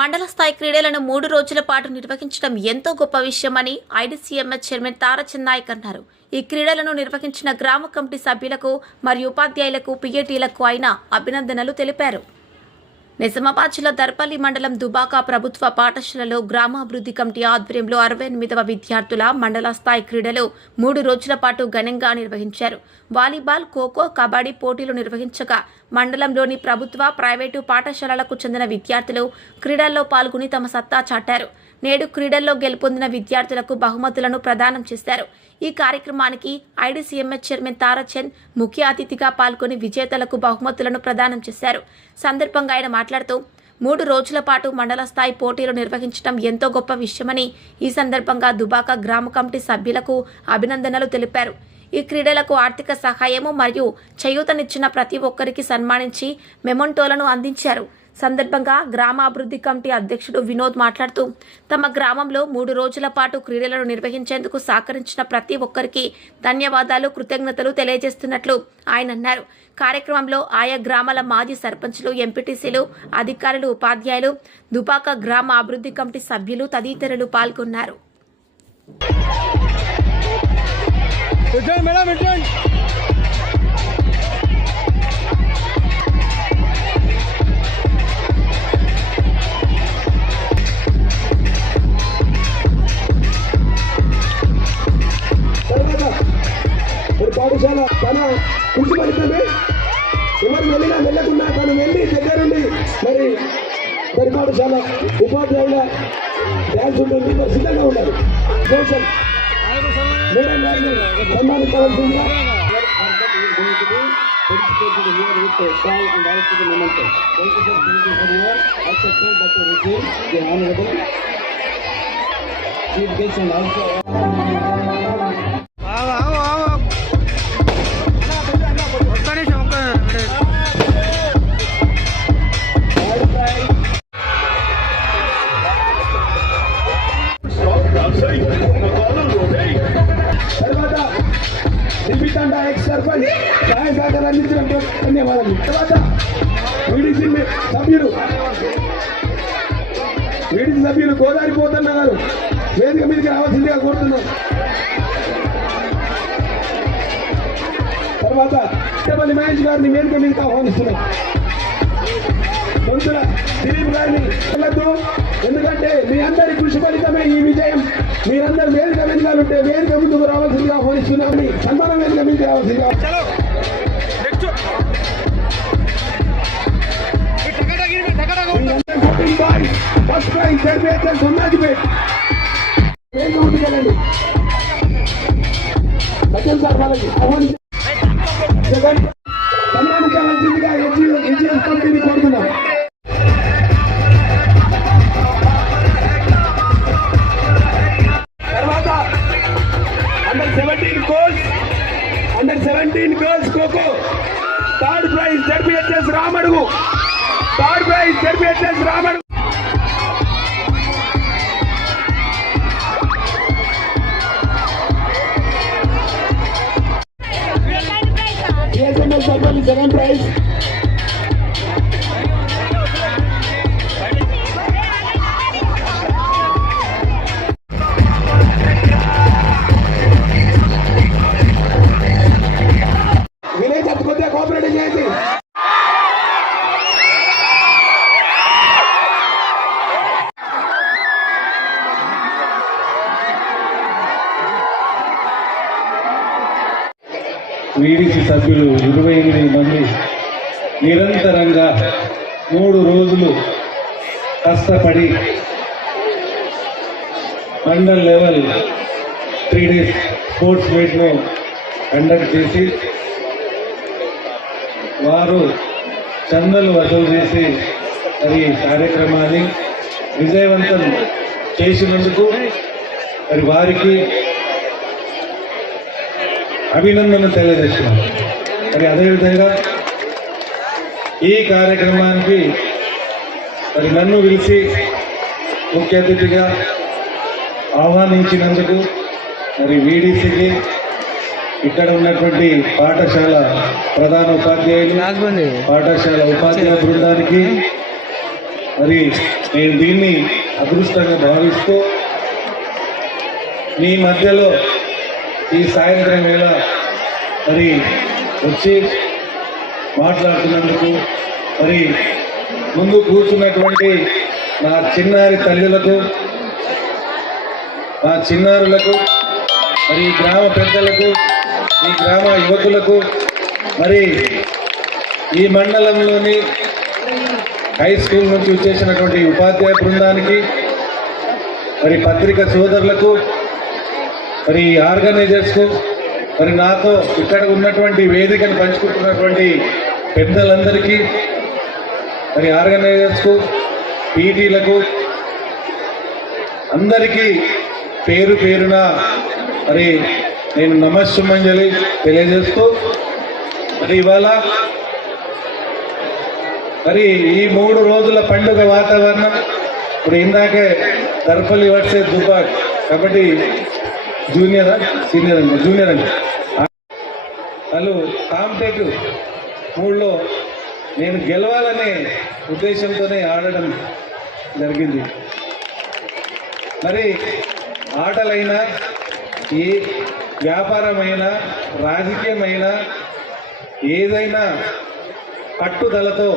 మండల స్థాయి క్రీడలను మూడు రోజుల పాటు నిర్వహించడం ఎంతో గొప్ప విషయమని ఐడీసీఎంఎస్ చైర్మన్ తారా చెన్నాయక్ అన్నారు. ఈ క్రీడలను నిర్వహించిన గ్రామ కమిటీ సభ్యులకు మరియు ఉపాధ్యాయులకు పిఏటీలకు ఆయన అభినందనలు తెలిపారు. నిజామాబాద్ జిల్లా దర్పల్లి మండలం దుబాకా ప్రభుత్వ పాఠశాలలో గ్రామాభివృద్ధి కమిటీ ఆధ్వర్యంలో అరవై ఎనిమిదవ విద్యార్థుల మండల స్థాయి క్రీడలు మూడు రోజుల పాటు ఘనంగా నిర్వహించారు. వాలీబాల్ ఖోఖో కబడ్డీ పోటీలు నిర్వహించగా మండలంలోని ప్రభుత్వ ప్రైవేటు పాఠశాలలకు చెందిన విద్యార్థులు క్రీడల్లో పాల్గొని తమ సత్తా చాటారు. నేడు క్రీడల్లో గెలుపొందిన విద్యార్థులకు బహుమతులను ప్రదానం చేశారు. ఈ కార్యక్రమానికి ఐడీసీఎంఎస్ చైర్మన్ తారాచంద్ ముఖ్య అతిథిగా పాల్గొని విజేతలకు బహుమతులను ప్రదానం చేశారు. సందర్భంగా ఆయన మాట్లాడుతూ మూడు రోజుల పాటు మండల స్థాయి పోటీలు నిర్వహించడం ఎంతో గొప్ప విషయమని ఈ సందర్భంగా దుబాక గ్రామ కమిటీ సభ్యులకు అభినందనలు తెలిపారు. ఈ క్రీడలకు ఆర్థిక సహాయము మరియు చేయూతనిచ్చిన ప్రతి ఒక్కరికి సన్మానించి మెమొంటోలను అందించారు. సందర్భంగా గ్రామాభివృద్ధి కమిటీ అధ్యక్షుడు వినోద్ మాట్లాడుతూ తమ గ్రామంలో మూడు రోజుల పాటు క్రీడలను నిర్వహించేందుకు సహకరించిన ప్రతి ఒక్కరికి ధన్యవాదాలు కృతజ్ఞతలు తెలియజేస్తున్నట్లు ఆయన అన్నారు. కార్యక్రమంలో ఆయా గ్రామాల మాజీ సర్పంచ్లు ఎంపీటీసీలు అధికారులు ఉపాధ్యాయులు దుబాక గ్రామ అభివృద్ధి కమిటీ సభ్యులు తదితరులు పాల్గొన్నారు. మేడం మరి పాఠశాల తన కృషి ఫలితమే ఎవరు వెళ్ళినా వెళ్ళకుండా తను వెళ్ళి దగ్గరుండి మరి మరి పాఠశాల ఉపాధ్యాయుల డ్యాన్స్ ఉంటుంది మరి సిద్ధంగా ఉండాలి కోసం మేడం గారిని సన్మానించవలసిందిగా participated here with the song and also the memento. Thank you, sir. Thank you for your acceptance that you received the honorable chief guest and also ex sarpanch సహాయ సహకారాలు అందించినట్టు ధన్యవాదాలు తర్వాత వీడిసి సభ్యులు వీడిసి సభ్యులు గోదావరి పోతన్న గారు వేదిక మీదకి రావాల్సిందిగా కోరుతున్నాం. తర్వాత ఇట్టపల్లి మహేష్ గారిని వేదిక మీదకి ఆహ్వానిస్తున్నాం. మంత్రుల దిలీప్ గారిని వెళ్ళొద్దు ఎందుకంటే మీ అందరి కృషి ఫలితమే ఈ విజయం. మీరందరూ వేదిక వెనుకాలుంటే వేదిక ముందుకు రావాల్సిందిగా ఆహ్వానిస్తున్నామని సన్మానం వేదిక మీదకి రావాల్సిందిగా చలో నెక్స్ట్ ఈ టకటా గిరి టకటా కొట్టు. ఫస్ట్ ప్రైజ్ సర్వేచర్ సొన్నాజిపేట్ వేదిక ముందుకెళ్ళండి సత్యం సార్ వాళ్ళకి ఆహ్వానించి జగన్ సన్మానించాల్సిందిగా ఎన్జిఎస్ కంపెనీ కోరుతున్నాం తర్వాత under seventeen goals under seventeen girls kho kho third prize ZPHS Ramadugu third prize ZPHS Ramadugu second prize VDC సభ్యులు ఇరవై ఎనిమిది మంది నిరంతరంగా మూడు రోజులు కష్టపడి mandal level three days sports మీట్ను conduct చేసి వారు చందలు వసూలు చేసి మరి కార్యక్రమాన్ని విజయవంతం చేసినందుకు మరి వారికి అభినందన తెలియజేస్తున్నాను మరి అదేవిధంగా ఈ కార్యక్రమానికి మరి నన్ను పిలిచి ముఖ్య అతిథిగా ఆహ్వానించినందుకు మరి వీడీసీకి ఇక్కడ ఉన్నటువంటి పాఠశాల ప్రధాన ఉపాధ్యాయులు పాఠశాల ఉపాధ్యాయ బృందానికి మరి నేను దీన్ని అదృష్టంగా భావిస్తూ మీ మధ్యలో ఈ సాయంత్రం వేళ మరి వచ్చి మాట్లాడుతున్నందుకు మరి ముందు కూర్చున్నటువంటి నా చిన్నారి తల్లులకు నా చిన్నారులకు మరి గ్రామ పెద్దలకు ఈ గ్రామ యువకులకు మరి ఈ మండలంలోని హై స్కూల్ నుంచి వచ్చేసినటువంటి ఉపాధ్యాయ బృందానికి మరి పత్రిక సోదరులకు మరి ఆర్గనైజర్స్కు మరి నాతో ఇక్కడ ఉన్నటువంటి వేదికను పంచుకుంటున్నటువంటి పెద్దలందరికీ మరి ఆర్గనైజర్స్కు పీటీలకు అందరికీ పేరు పేరున మరి నేను నమస్సుమంజలి తెలియజేస్తూ మరి ఇవాళ మరి ఈ మూడు రోజుల పండుగ వాతావరణం ఇప్పుడు ఇందాకే దర్పలి వర్సే దుబాక్ కాబట్టి జూనియర్ సీనియర్ అండి. జూనియర్ అండి. వాళ్ళు కాంపిటేటివ్ మూడులో నేను గెలవాలనే ఉద్దేశంతోనే ఆడడం జరిగింది. మరి ఆటలైనా ఏ వ్యాపారమైనా రాజకీయమైనా ఏదైనా పట్టుదలతో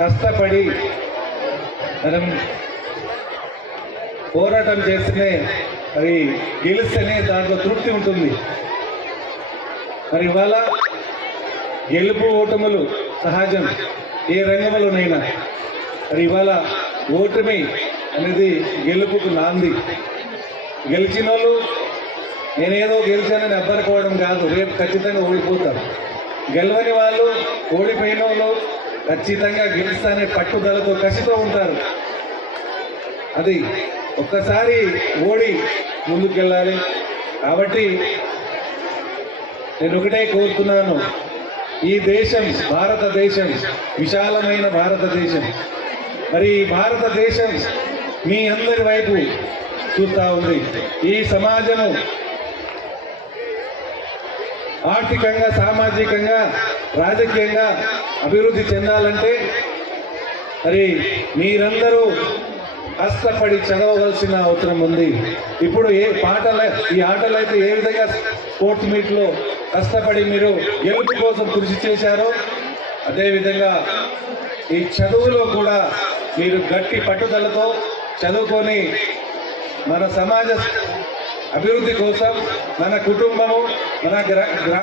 కష్టపడి మనం పోరాటం చేస్తేనే మరి గెలిస్తేనే దాంట్లో తృప్తి ఉంటుంది. మరి ఇవాళ గెలుపు ఓటములు సహజం. ఏ రంగంలోనైనా. మరి ఇవాళ ఓటమి అనేది గెలుపుకు నాంది. గెలిచిన వాళ్ళు నేనేదో గెలిచానని అబ్బరుకోవడం కాదు. రేపు ఖచ్చితంగా ఓడిపోతారు. గెలవని వాళ్ళు ఓడిపోయిన వాళ్ళు ఖచ్చితంగా గెలుస్తానే పట్టుదలతో కసితో ఉంటారు. అది ఒక్కసారి ఓడి ముందుకెళ్ళాలి. కాబట్టి నేను ఒకటే కోరుతున్నాను. ఈ దేశం భారతదేశం విశాలమైన భారతదేశం. మరి ఈ భారతదేశం మీ అందరి వైపు చూస్తా ఉంది. ఈ సమాజము ఆర్థికంగా సామాజికంగా రాజకీయంగా అభివృద్ధి చెందాలంటే మరి మీరందరూ కష్టపడి చదవవలసిన అవసరం ఉంది. ఇప్పుడు ఏ పాటల ఈ ఆటలు అయితే ఏ విధంగా స్పోర్ట్స్ మీట్లో కష్టపడి మీరు గెలుపు కోసం కృషి చేశారో అదేవిధంగా ఈ చదువులో కూడా మీరు గట్టి పట్టుదలతో చదువుకొని మన సమాజ అభివృద్ధి కోసం మన కుటుంబము మన గ్రా గ్రా